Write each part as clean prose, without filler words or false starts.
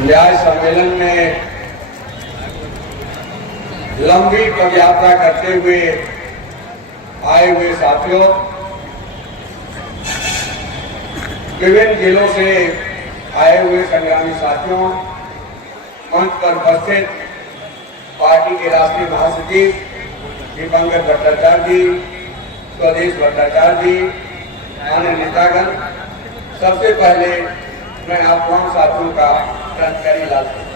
न्याय सम्मेलन में लंबी पदयात्रा करते हुए आए हुए साथियों, विभिन्न जिलों से आए हुए संग्रामी साथियों, मंच पर उपस्थित पार्टी के राष्ट्रीय महासचिव दीपंकर भट्टाचार्य जी, स्वदेश भट्टाचार्य जी, अन्य नेतागण, सबसे पहले मैं आप तमाम साथियों का जानकारी लाता हूं।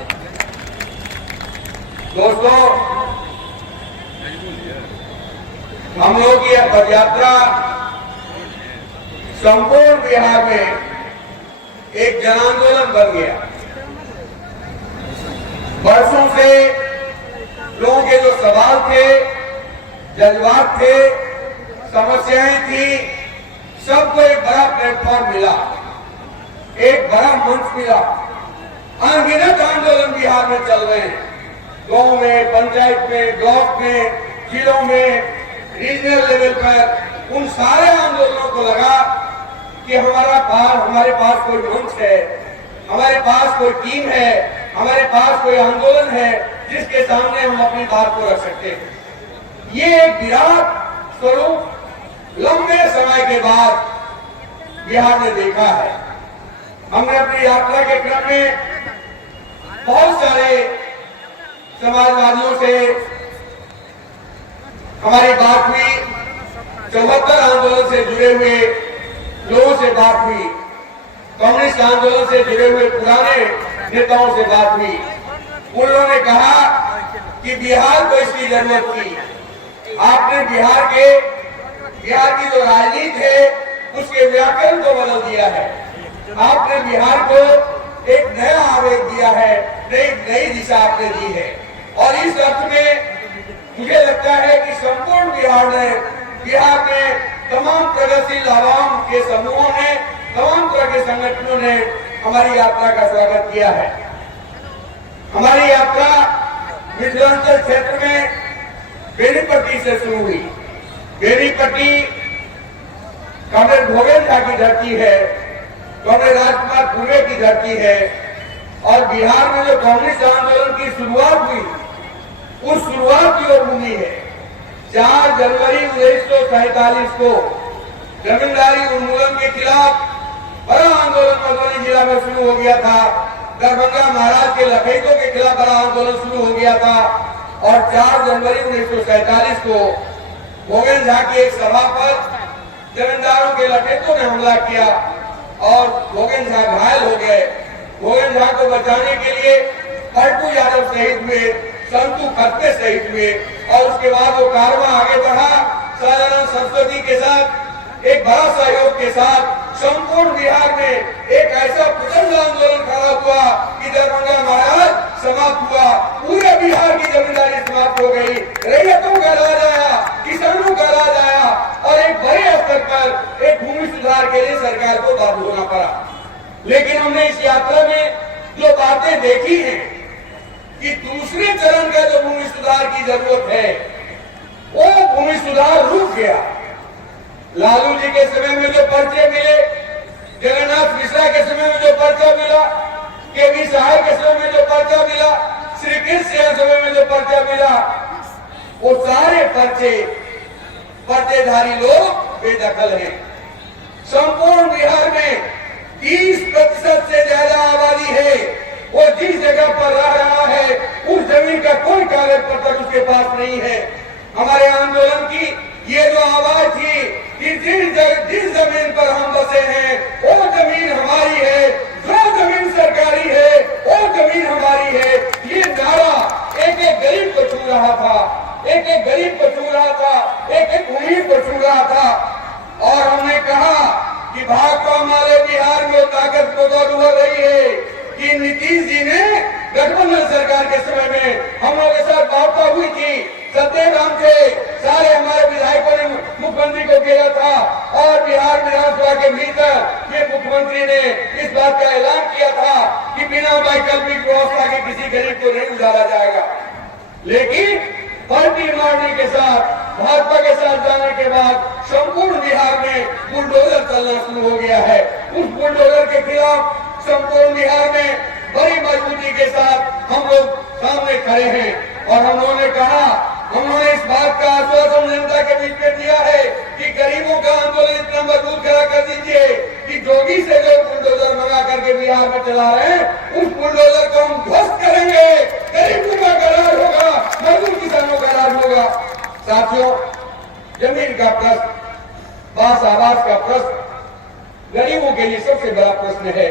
दोस्तों, हम लोग की पदयात्रा संपूर्ण बिहार में एक जन आंदोलन बन गया। वर्षों से लोगों के जो सवाल थे, जज्बात थे, समस्याएं थी, सबको एक बड़ा प्लेटफॉर्म मिला, एक बड़ा मंच मिला। अनगिनत आंदोलन बिहार में चल रहे हैं, गांव में, पंचायत में, ब्लॉक में, जिलों में, रीजनल लेवल पर। उन सारे आंदोलनों को लगा कि हमारे पास कोई मंच है, हमारे पास कोई टीम है, हमारे पास कोई आंदोलन है जिसके सामने हम अपनी बात को रख सकते हैं। ये एक विराट स्वरूप लंबे समय के बाद बिहार ने देखा है। हमने अपनी यात्रा के क्रम में बहुत सारे समाजवादियों से हमारी बात हुई, 74 आंदोलन से जुड़े हुए लोगों से बात हुई, कम्युनिस्ट आंदोलन से जुड़े हुए पुराने नेताओं से बात हुई। उन लोगों ने कहा कि बिहार को इसकी जरूरत थी। आपने बिहार की जो राजनीति है उसके व्याकरण को बदल दिया है। आपने बिहार को एक नया आवेग दिया है, नई दिशा आपने दी है। और इस अर्थ में मुझे लगता है कि संपूर्ण बिहार में तमाम प्रगतिशील आवाम के समूहों ने, तमाम तरह के संगठनों ने हमारी यात्रा का स्वागत किया है। हमारी यात्रा मिथिलांचल क्षेत्र में बेनीपट्टी से शुरू हुई। बेनीपट्टी कॉमरेड भोगेल झा की धरती है, कॉमरेड राजकुमार खुरे की धरती है। और बिहार में जो कम्युनिस्ट आंदोलन की शुरुआत हुई, उस शुरुआत की ओर भूमि है। 4 जनवरी 1947 को जमींदारी उन्मूलन के खिलाफ बड़ा आंदोलन मधुबनी जिला में शुरू हो गया था। दरभंगा महाराज के लपेटों के खिलाफ बड़ा आंदोलन शुरू हो गया था। और 4 जनवरी 1947 को भोगेल झा की एक सभा पर जमींदारों के लपेटों ने हमला किया और भोगेल झा घायल हो गए। भोगेल झा को बचाने के लिए पलटू यादव शहीद हुए, संतू खत्ते शहीद हुए। और उसके बाद वो कारवां आगे बढ़ा। सदानंद सरस्वती के साथ एक बड़ा सहयोग के साथ संपूर्ण बिहार में एक ऐसा प्रचंड आंदोलन खड़ा हुआ कि दरभंगा महाराज समाप्त हुआ। पूरे बिहार की जमींदारी समाप्त हो गई, रैयतों का राज आया, किसानों का राज आया। और एक बड़े स्तर पर एक भूमि सुधार के लिए सरकार को बाध्य होना पड़ा। लेकिन हमने इस यात्रा में जो बातें देखी हैं कि दूसरे चरण का जो भूमि सुधार की जरूरत है, वो भूमि सुधार रुक गया। लालू जी के समय में जो पर्चे मिले, जगन्नाथ मिश्रा के समय में जो पर्चा मिला, केवी सहाय के समय में जो पर्चा मिला, श्री कृष्ण के समय में जो पर्चा मिला, वो सारे पर्चेधारी लोग बेदखल हैं। संपूर्ण बिहार में 30% से ज्यादा आबादी है, वो जिस जगह पर रह रहा है उस जमीन का कोई कागज पत्र उसके पास नहीं है। हमारे आंदोलन की ये जो आवाज थी कि जिस जमीन पर हम बसे हैं वो जमीन हमारी है, जो जमीन सरकारी है वो जमीन हमारी है, ये नारा एक एक गरीब को छू रहा था, एक एक गरीब को छू रहा था, एक एक उम्मीद को छू रहा था। और हमने कहा कि भाजपा हमारे बिहार में ताकत को तो उभर रही है कि नीतीश जी ने गठबंधन सरकार के समय में हम लोगों के साथ वार्ता हुई थी, सत्येंद्र राम थे, सारे हमारे विधायकों ने मुख्यमंत्री को घेरा था। और बिहार विधानसभा के भीतर ये मुख्यमंत्री ने इस बात का ऐलान किया था कि बिना वैकल्पिक व्यवस्था के किसी गरीब को नहीं उजाला जाएगा। लेकिन पार्टी मारने के साथ, भाजपा के साथ जाने के बाद संपूर्ण बिहार में बुलडोजर चलना शुरू हो गया है। उस बुलडोजर के खिलाफ संपूर्ण बिहार में बड़ी मजबूती लोग सामने खड़े हैं और उन्होंने कहा, उन्होंने इस बात का आश्वासन जनता के बीच में दिया है कि गरीबों का आंदोलन इतना मजबूत खड़ा कर दीजिए कि जोगी से जो बुलडोजर मंगा करके बिहार में चला रहे हैं, उस बुलडोजर को हम ध्वस्त करेंगे। गरीबों का राज होगा, मजदूर किसानों का राज होगा। साथियों, जमीन का प्रश्न, बास आवास का प्रश्न गरीबों के लिए सबसे बड़ा प्रश्न है।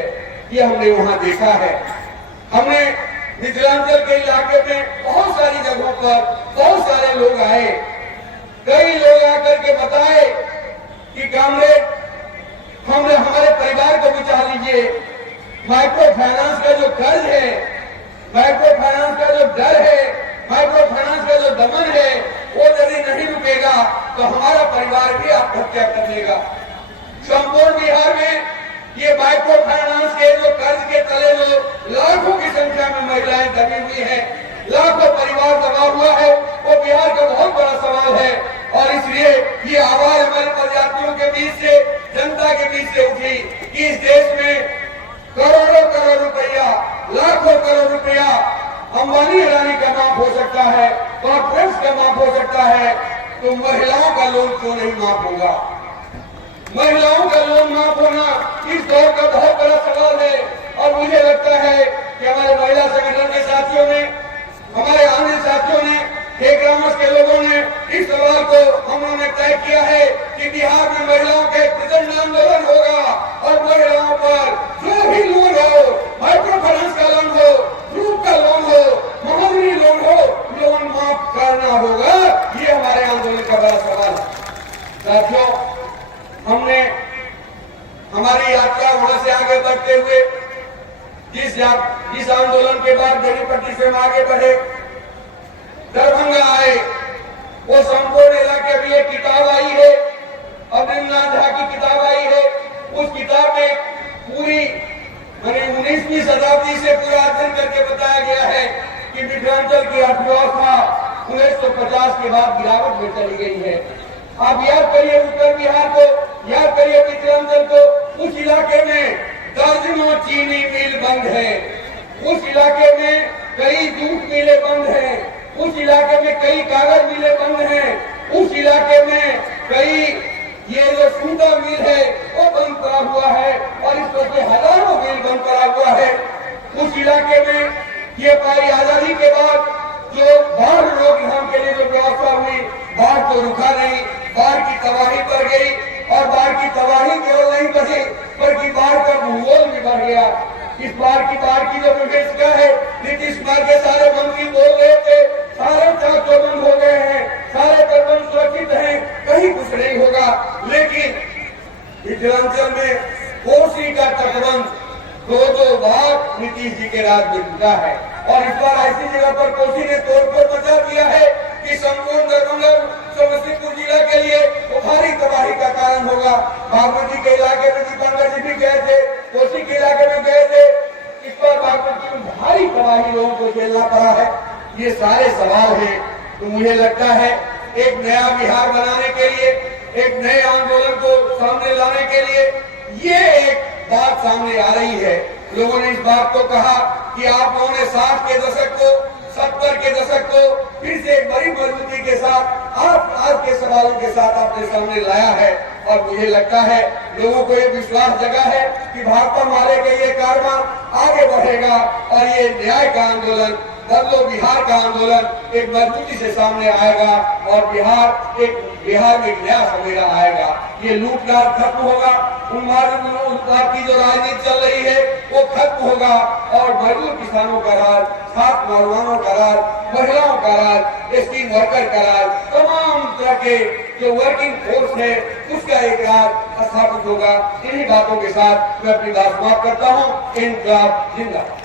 ये हमने वहां देखा है। हमने मिथिलांचल के इलाके में बहुत सारी जगहों पर बहुत सारे लोग आए, कई लोग आकर के बताए कि कामरेड, हमने हमारे परिवार को बचा लीजिए। माइक्रो फाइनेंस का जो कर्ज है, माइक्रो फाइनेंस का जो डर है, माइक्रो फाइनेंस का जो दमन है, वो यदि नहीं रुकेगा तो हमारा परिवार भी आत्महत्या कर लेगा। संपूर्ण बिहार में ये माइक्रो फाइनेंस के जो कर्ज के तले जो लाखों की संख्या में महिलाएं दबी हुई हैं, लाखों परिवार दबा हुआ है, वो बिहार का बहुत बड़ा सवाल है। और इसलिए ये आवाज हमारे प्रजातियों के बीच से, जनता के बीच से उठी कि इस देश में करोड़ों करोड़ रुपया, लाखों करोड़ रुपया अंबानी अडानी का माफ हो सकता है, कॉर्पोरेट्स का माफ हो सकता है, तो महिलाओं का लोन क्यों नहीं माफ होगा? महिलाओं का लोन माफ होना इस दौर का बहुत बड़ा सवाल है। और मुझे लगता है कि हमारे महिला संगठन के साथियों ने, हमारे अन्य साथियों ने, ग्रामस के लोगों ने इस सवाल को हमने तय किया है कि बिहार में महिलाओं के प्रचंड आंदोलन होगा और महिलाओं पर जो भी लोन हो, माइक्रो फाइनेंस का लोन हो, ग्रुप का लोन हो, महाजनी लोन हो, लोन माफ करना होगा। ये हमारे आंदोलन का बड़ा सवाल है। साथियों, हमने हमारी यात्रा वहां से आगे बढ़ते हुए जिस आंदोलन के बाद बेनीपट्टी से हम आगे बढ़े, दरभंगा आए, वो संपूर्ण इलाके में एक किताब आई है, अमरिंद्रनाथ झा की किताब आई है। उस किताब में पूरी 19वीं शताब्दी से पूरा अध्ययन करके बताया गया है कि मिथिलांचल की अर्थव्यवस्था 1950 के बाद गिरावट में चली गई है। आप याद करिए उत्तर बिहार को, याद करिए मिथिलांचल को, उस इलाके में दर्जनों चीनी मिल बंद है, उस इलाके में कई जूट मिलें बंद हैं, उस इलाके में कई कागज मिलें बंद हैं, उस इलाके में कई ये जो सूता मिल है वो बंद पड़ा हुआ है और इस तरह के हजारों मिल बंद पड़ा हुआ है। उस इलाके में ये पाई आजादी के बाद जो बाढ़ रोकथाम के लिए जो व्यवस्था हुई, बाढ़ तो रुका नहीं, बाढ़ की तबाही बढ़ गई और बाढ़ की तबाही केवल नहीं बढ़ी बल्कि बाढ़ का भूगोल भी बढ़ गया। इस बाढ़ की जो विवेचना है, नीतीश कुमार के सारे मंत्री बोल रहे थे सारे चाक बंद हो गए हैं, सारे तटबंध सुरक्षित हैं, कहीं कुछ नहीं होगा। लेकिन मिथिलांचल में कोसी का तटबंध दो बार नीतीश जी के राज में टूटा है और इस बार ऐसी जगह पर कोसी ने तोड़फोड़ मचा दिया है कि संपूर्ण दरभंगा समस्तीपुर जिला के लिए भारी तबाही का कारण होगा। बागमती के इलाके में दीपांकर जी भी गए थे, कोसी के इलाके में गए थे, इस पर बागमती में भारी तबाही लोगों को झेलना पड़ा है। ये सारे सवाल हैं। तो मुझे लगता है एक नया बिहार बनाने के लिए, एक नए आंदोलन को सामने लाने के लिए ये एक बात सामने आ रही है। लोगों ने इस बात को कहा कि आप लोगों ने 60 के दशक को, 70 के दशक को फिर से एक बड़ी मजबूती के साथ आज के सवालों के साथ आपने सामने लाया है और मुझे लगता है लोगों को ये विश्वास जगा है कि भाकपा मारे के ये कारवां आगे बढ़ेगा और ये न्याय का आंदोलन, बदलो बिहार का आंदोलन एक मजबूती से सामने आएगा और बिहार में एक नया सवेरा आएगा। ये लूटमार खत्म होगा, उन्माद की जो राजनीति चल रही है वो खत्म होगा और मजदूर किसानों का राज, छात्र नौजवानों का राज, महिलाओं का राज, एसटी वर्कर का राज, तमाम तरह के जो वर्किंग फोर्स है उसका एक राज स्थापित होगा। इन्हीं बातों के साथ मैं अपनी बात समाप्त करता हूँ। इनकलाब जिंदाबाद।